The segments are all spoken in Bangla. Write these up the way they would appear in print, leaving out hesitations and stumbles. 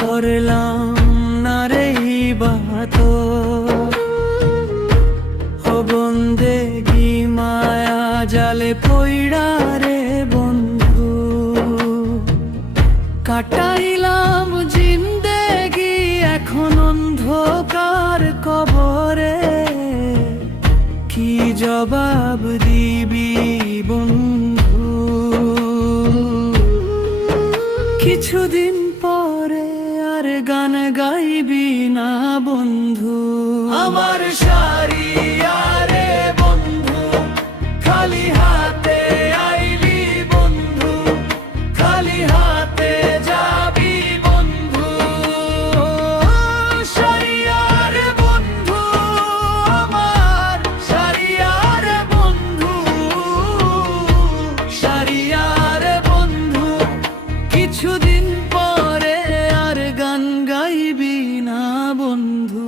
করলাম না রে বাত ও বন্দেগি মায়া জালে পইড়া রে বন্ধু কাটাইলাম জিন্দেগি এখন অন্ধকার কবরে কি জবাব দিবি বন্ধু কিছুদিন পরে আর গান গাইবি না বন্ধু আমার সারিয়া রে বন্ধু খালি হাতে আইলি বন্ধু খালি হাতে যাবি বন্ধু সারিয়া রে বন্ধু আমার সারিয়া রে বন্ধু সারিয়া রে বন্ধু কিছুদিন পরে আর গান গাইবি না বন্ধু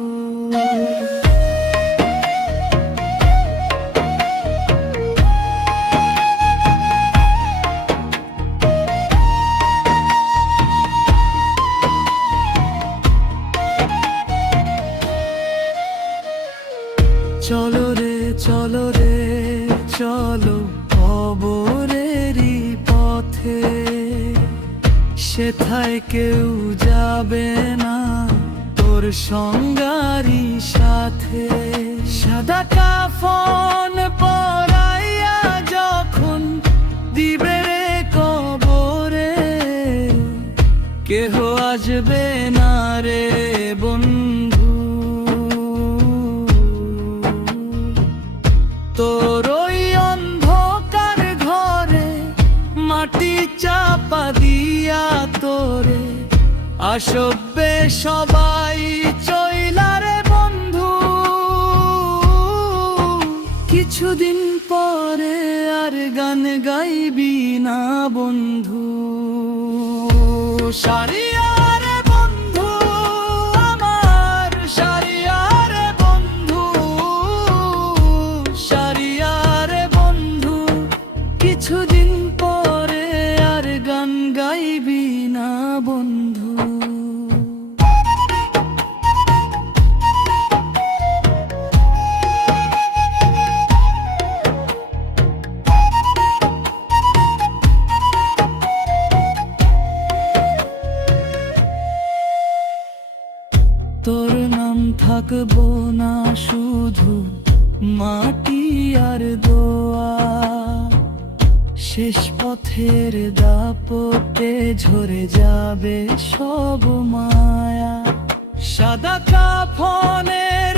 চলো রে চলো রে চলো কবরেরই পথে সেথায় কেউ যাবে না তোর সঙ্গারি সাথে সাদা কাফন পরাইয়া যখন দিবে রে কবরে কেহ আসবে না রে বন্ধু তোর ওই অন্ধকার ঘরে মাটি চাপা দিয়া তোরে আসবে সবাই চইলা রে বন্ধু কিছুদিন পরে আর গান গাইবি না বন্ধু সারিয়া রে বন্ধু আমার সারিয়া রে বন্ধু সারিয়া রে বন্ধু কিছুদিন পরে আর গান গাইবি না বন্ধু তোর নাম থাকবো না শুধু মাটি আর দোয়া শেষ পথের দাপটে ঝরে যাবে সব মায়া সাদা কাফনের